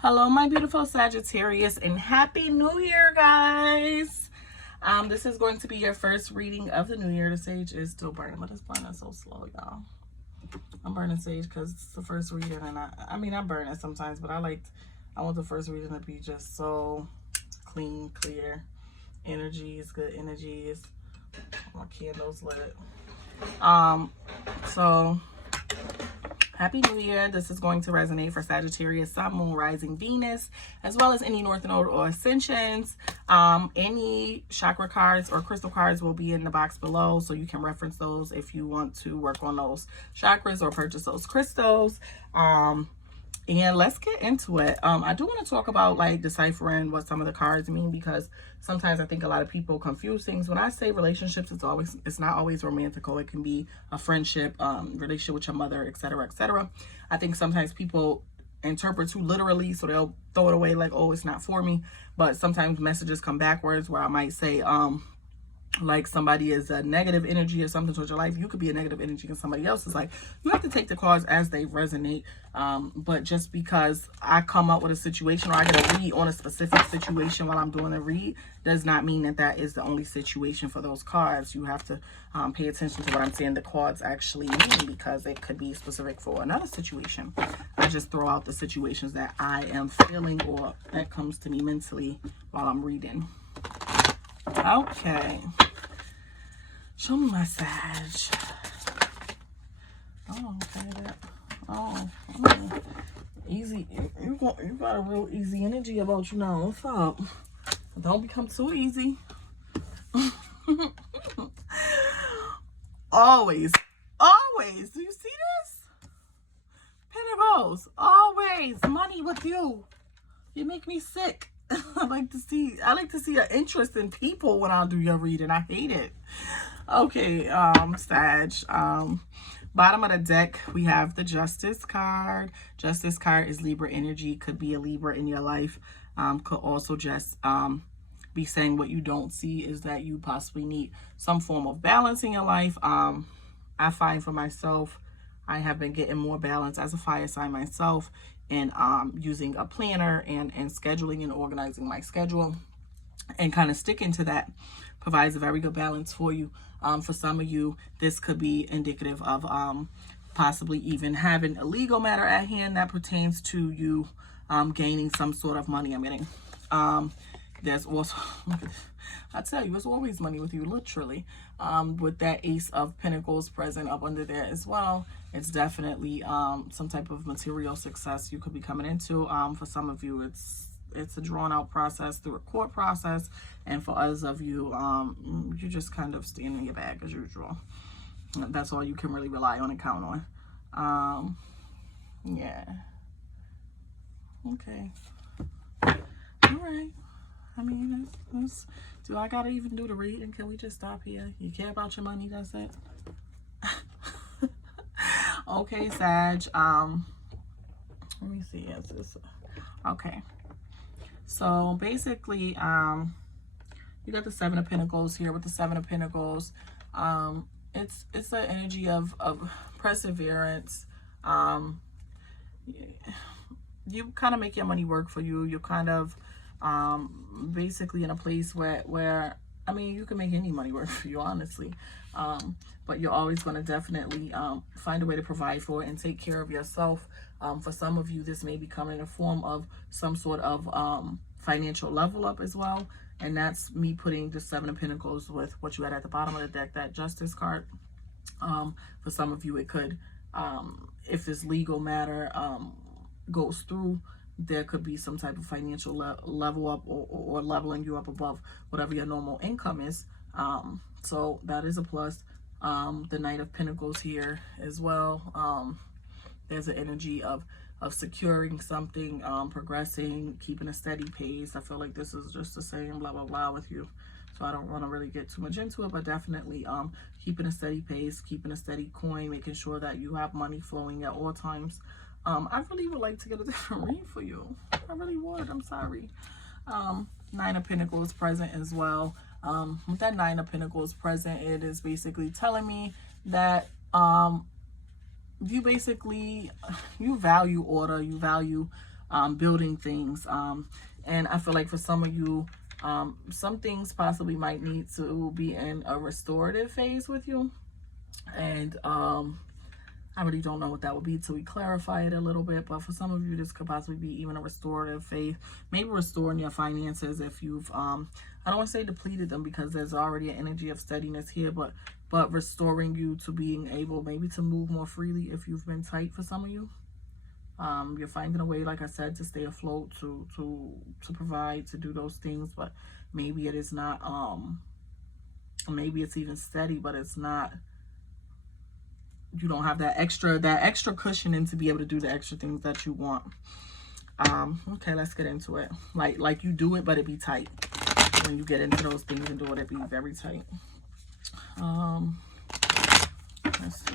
Hello, my beautiful Sagittarius, and Happy New Year, guys. This is going to be your first reading of the new year. The sage is still burning, but it's burning so slow, y'all. I'm burning sage because it's the first reading, and I mean, I burn it sometimes, but I want the first reading to be just so clean, clear energies, good energies. My candles lit. So Happy New Year. This is going to resonate for Sagittarius, Sun, Moon, Rising, Venus, as well as any North Node or Ascensions. Any chakra cards or crystal cards will be in the box below, so you can reference those if you want to work on those chakras or purchase those crystals. And let's get into it. I do want to talk about like deciphering what some of the cards mean, because sometimes I think a lot of people confuse things. When I say relationships, it's not always romantical. It can be a friendship, relationship with your mother, etc., etc. I think sometimes people interpret too literally, so they'll throw it away like, oh, it's not for me. But sometimes messages come backwards, where I might say, like somebody is a negative energy or something towards your life. You could be a negative energy in somebody else's life. You have to take the cards as they resonate. But just because I come up with a situation or I get a read on a specific situation while I'm doing the read does not mean that that is the only situation for those cards. You have to pay attention to what I'm saying the cards actually mean, because it could be specific for another situation. I just throw out the situations that I am feeling or that comes to me mentally while I'm reading. Okay. Show me my Sag. Oh, okay. Oh, easy. You got a real easy energy about you now. What's up? Don't become too easy. Always. Always. Do you see this? Pentacles. Always. Money with you. You make me sick. I like to see an interest in people when I do your reading. I hate it. Okay, Sag. Bottom of the deck, we have the Justice card. Justice card is Libra energy. Could be a Libra in your life. Could also just be saying what you don't see is that you possibly need some form of balance in your life. I find for myself, I have been getting more balance as a fire sign myself, and using a planner and scheduling and organizing my schedule and kind of sticking to that provides a very good balance for you. For some of you, this could be indicative of possibly even having a legal matter at hand that pertains to you gaining some sort of money. I'm getting there's also, I tell you, it's always money with you, literally. With that Ace of Pentacles present up under there as well, it's definitely some type of material success you could be coming into. For some of you, it's a drawn out process through a court process, and for others of you, you just kind of stand in your bag as usual. That's all you can really rely on and count on. Yeah. Okay. All right. I mean, do I gotta even do the reading? Can we just stop here? You care about your money, that's it? Okay, Sag. Let me see. Is this okay? So basically, you got the Seven of Pentacles here. With the Seven of Pentacles, it's an energy of perseverance. You kind of make your money work for you. You're kind of basically in a place where I mean, you can make any money work for you, honestly, but you're always going to definitely find a way to provide for it and take care of yourself. For some of you, this may be coming in a form of some sort of financial level up as well, and that's me putting the Seven of Pentacles with what you had at the bottom of the deck, that Justice card. For some of you, it could, if this legal matter goes through, there could be some type of financial level up or leveling you up above whatever your normal income is. So that is a plus. The Knight of Pentacles here as well. There's an energy of securing something, progressing, keeping a steady pace. I feel like this is just the same blah, blah, blah with you. So I don't want to really get too much into it, but definitely keeping a steady pace, keeping a steady coin, making sure that you have money flowing at all times. I really would like to get a different read for you. I really would. I'm sorry. Nine of Pentacles present as well. With that Nine of Pentacles present, it is basically telling me that you value order, you value building things. And I feel like for some of you, some things possibly might need to be in a restorative phase with you. And I really don't know what that would be till we clarify it a little bit. But for some of you, this could possibly be even a restorative phase. Maybe restoring your finances if you've, I don't want to say depleted them, because there's already an energy of steadiness here. But restoring you to being able maybe to move more freely if you've been tight for some of you. You're finding a way, like I said, to stay afloat, to provide, to do those things. But maybe it is not, maybe it's even steady, but it's not, you don't have that extra cushioning to be able to do the extra things that you want. Okay, let's get into it. Like you do it, but it be tight. When you get into those things and do it, it be very tight. Let's see.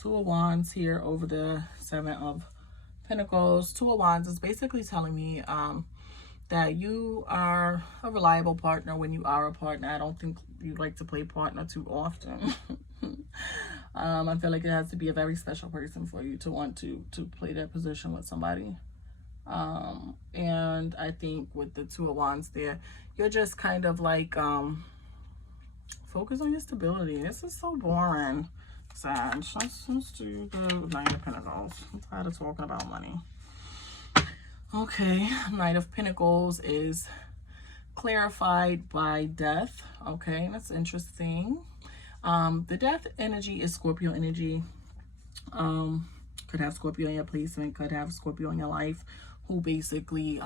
Two of Wands here over the Seven of Pentacles. Two of Wands is basically telling me that you are a reliable partner when you are a partner. I don't think you like to play partner too often. I feel like it has to be a very special person for you to want to play that position with somebody. And I think with the Two of Wands there, you're just kind of like focus on your stability. This is so boring. Sag, let's do the Knight of Pentacles. I'm tired of talking about money. Okay, Knight of Pentacles is clarified by death. Okay, that's interesting. The death energy is Scorpio energy. Could have Scorpio in your placement, could have Scorpio in your life, who basically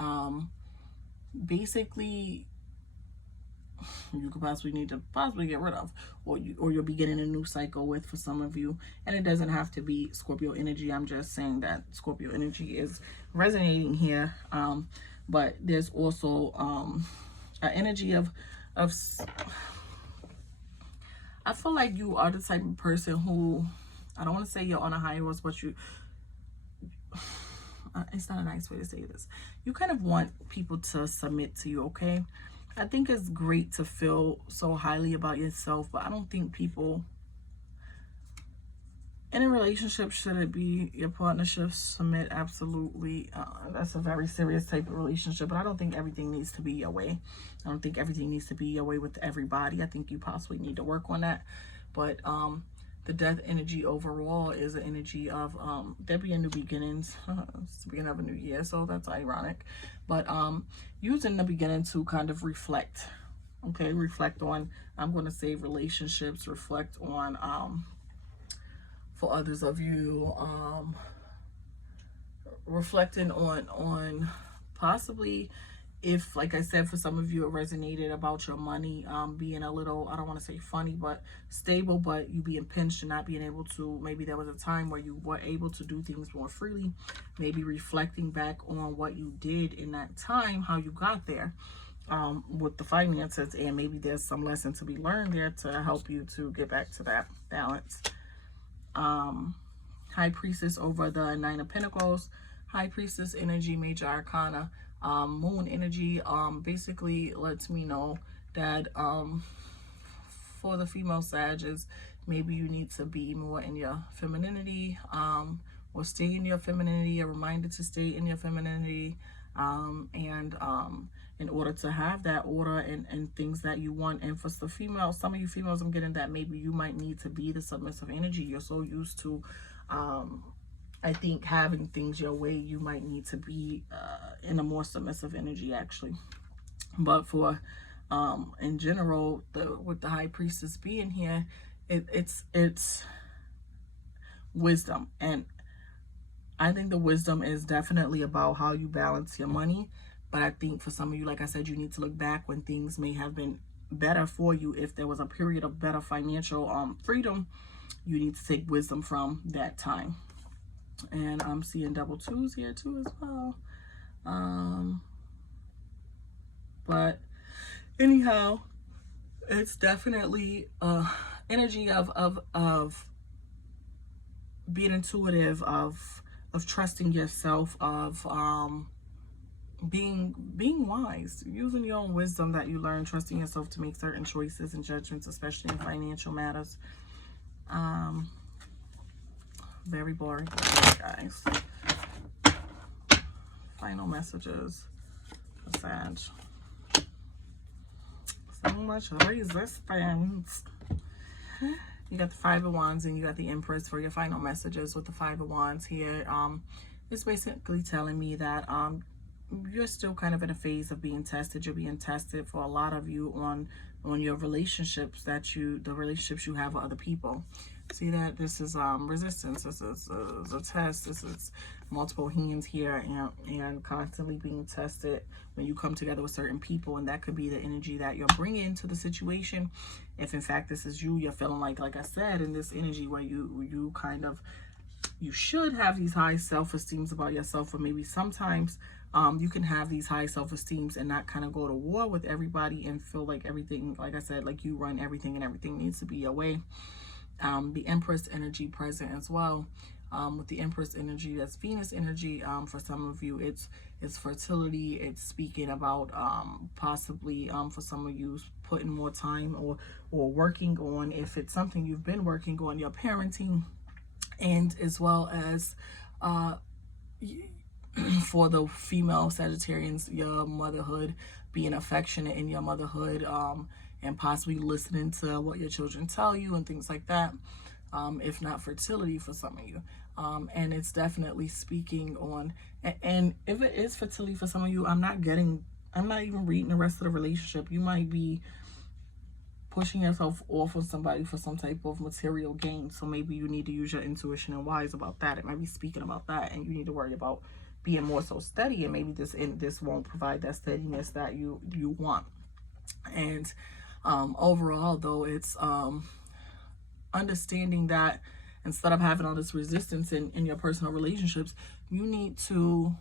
you could possibly need to get rid of, or you'll be getting a new cycle with for some of you. And it doesn't have to be Scorpio energy. I'm just saying that Scorpio energy is resonating here. But there's also an energy of I feel like you are the type of person who, I don't want to say you're on a high horse, but you it's not a nice way to say this. You kind of want people to submit to you, okay? I think it's great to feel so highly about yourself, but I don't think people in a relationship, should it be your partnership, submit? Absolutely. That's a very serious type of relationship, but I don't think everything needs to be your way. I don't think everything needs to be your way with everybody. I think you possibly need to work on that. But the death energy overall is an energy of there being new beginnings. It's the beginning of a new year, so that's ironic. But using the beginning to kind of reflect. Okay, reflect on, I'm going to say relationships, reflect on for others of you, reflecting on possibly, if, like I said, for some of you it resonated about your money being a little, I don't want to say funny, but stable, but you being pinched and not being able to, maybe there was a time where you were able to do things more freely, maybe reflecting back on what you did in that time, how you got there with the finances, and maybe there's some lesson to be learned there to help you to get back to that balance. High Priestess over the Nine of Pentacles. High Priestess energy, major arcana. Moon energy basically lets me know that for the female Sagittarius, maybe you need to be more in your femininity, or stay in your femininity, a reminder to stay in your femininity, and in order to have that order and things that you want. And for the female, some of you females, I'm getting that maybe you might need to be the submissive energy. You're so used to I think having things your way, you might need to be in a more submissive energy, actually. But for in general, with the High Priestess being here, it's wisdom. And I think the wisdom is definitely about how you balance your money. But I think for some of you, like I said, you need to look back when things may have been better for you. If there was a period of better financial freedom, you need to take wisdom from that time. And I'm seeing double twos here too as well. But anyhow, it's definitely energy of being intuitive, of trusting yourself, of being wise, using your own wisdom that you learn, trusting yourself to make certain choices and judgments, especially in financial matters. Very boring, guys. Final messages for Sag. So much resistance. You got the Five of Wands and you got the Empress for your final messages with the Five of Wands here. It's basically telling me that you're still kind of in a phase of being tested. You're being tested for a lot of you on your relationships, the relationships you have with other people. See that this is resistance. This is a test. This is multiple hands here, and constantly being tested when you come together with certain people, and that could be the energy that you're bringing to the situation. If in fact this is you, you're feeling like I said, in this energy where you kind of, you should have these high self-esteems about yourself, or maybe sometimes you can have these high self-esteems and not kind of go to war with everybody and feel like everything, like I said, like you run everything and everything needs to be your way. The Empress energy present as well. With the Empress energy, that's Venus energy. For some of you, it's fertility. It's speaking about possibly for some of you putting more time or working on, if it's something you've been working on, your parenting, and as well as for the female Sagittarians, your motherhood, being affectionate in your motherhood, and possibly listening to what your children tell you and things like that. If not fertility for some of you. And it's definitely speaking on, and if it is fertility for some of you, I'm not even reading the rest of the relationship. You might be pushing yourself off on somebody for some type of material gain. So maybe you need to use your intuition and wise about that. It might be speaking about that, and you need to worry about being more so steady, and maybe this won't provide that steadiness that you want. And overall though, it's understanding that instead of having all this resistance in your personal relationships, you need to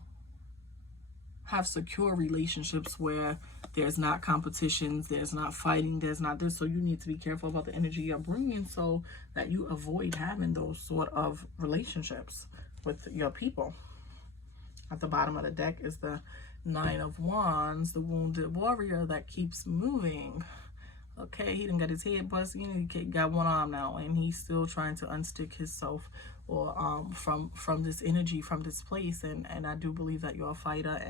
have secure relationships where there's not competitions, there's not fighting, there's not this. So you need to be careful about the energy you're bringing so that you avoid having those sort of relationships with your people. At the bottom of the deck is the Nine of Wands, the wounded warrior that keeps moving. Okay, he didn't get his head busted. He got one arm now, and he's still trying to unstick himself or from this energy, from this place. And I do believe that you're a fighter,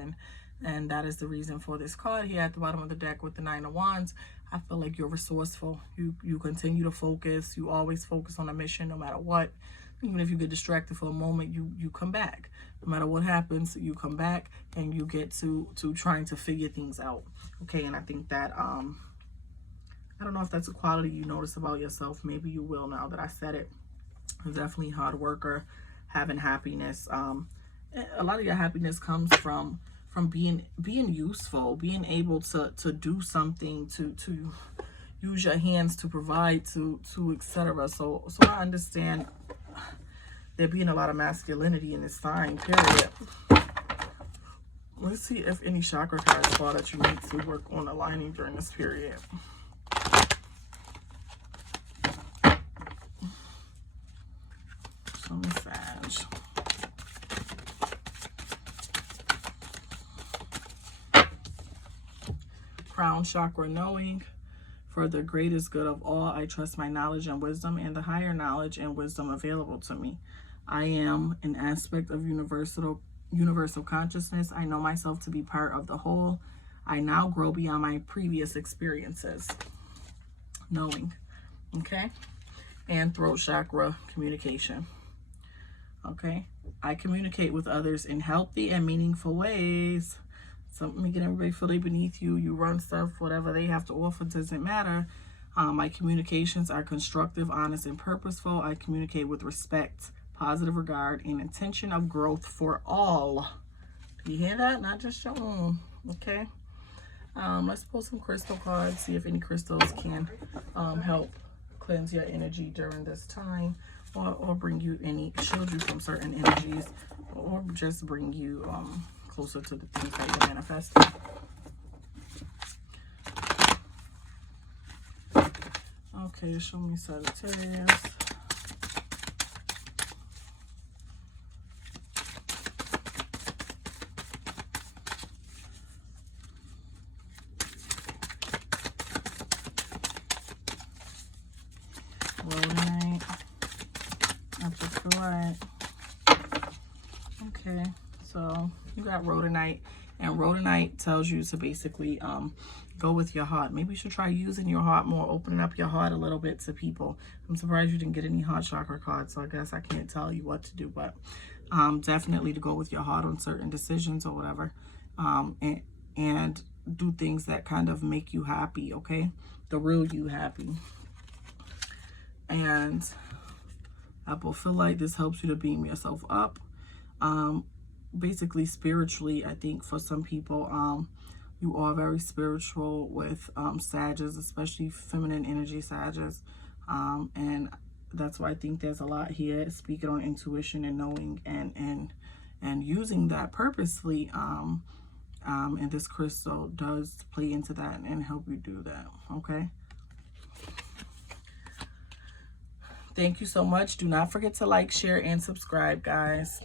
and that is the reason for this card here at the bottom of the deck with the Nine of Wands. I feel like you're resourceful. You continue to focus. You always focus on a mission, no matter what. Even if you get distracted for a moment, you come back. No matter what happens, you come back and you get to trying to figure things out. Okay, and I think that I don't know if that's a quality you notice about yourself. Maybe you will now that I said it. You're definitely a hard worker, having happiness. A lot of your happiness comes from being useful, being able to do something, to use your hands to provide, to etc. So I understand there being a lot of masculinity in this time period. Let's see if any chakra cards fall that you need to work on aligning during this period. Show me Sag. Crown chakra, knowing. For the greatest good of all, I trust my knowledge and wisdom and the higher knowledge and wisdom available to me. I am an aspect of universal consciousness. I know myself to be part of the whole. I now grow beyond my previous experiences. Knowing. Okay? And throat chakra, communication. Okay? I communicate with others in healthy and meaningful ways. So making everybody feel they beneath you. You run stuff, whatever they have to offer doesn't matter. My communications are constructive, honest, and purposeful. I communicate with respect, positive regard, and intention of growth for all. Do you hear that? Not just your own. Okay. Let's pull some crystal cards. See if any crystals can help cleanse your energy during this time, or bring you shield you from certain energies, or just bring you closer to the things that you're manifesting. Okay, show me Sagittarius. right. Okay, so you got rhodonite, and rhodonite tells you to basically go with your heart. Maybe you should try using your heart more, opening up your heart a little bit to people. I'm surprised you didn't get any heart chakra cards, so I guess I can't tell you what to do, but definitely to go with your heart on certain decisions or whatever, and do things that kind of make you happy, okay? The real you happy. And apophyllite, this helps you to beam yourself up. Basically spiritually, I think for some people, you are very spiritual with Sagittarius, especially feminine energy Sagittarius. And that's why I think there's a lot here, speaking on intuition and knowing and using that purposely. And this crystal does play into that and help you do that, okay? Thank you so much. Do not forget to like, share, and subscribe, guys.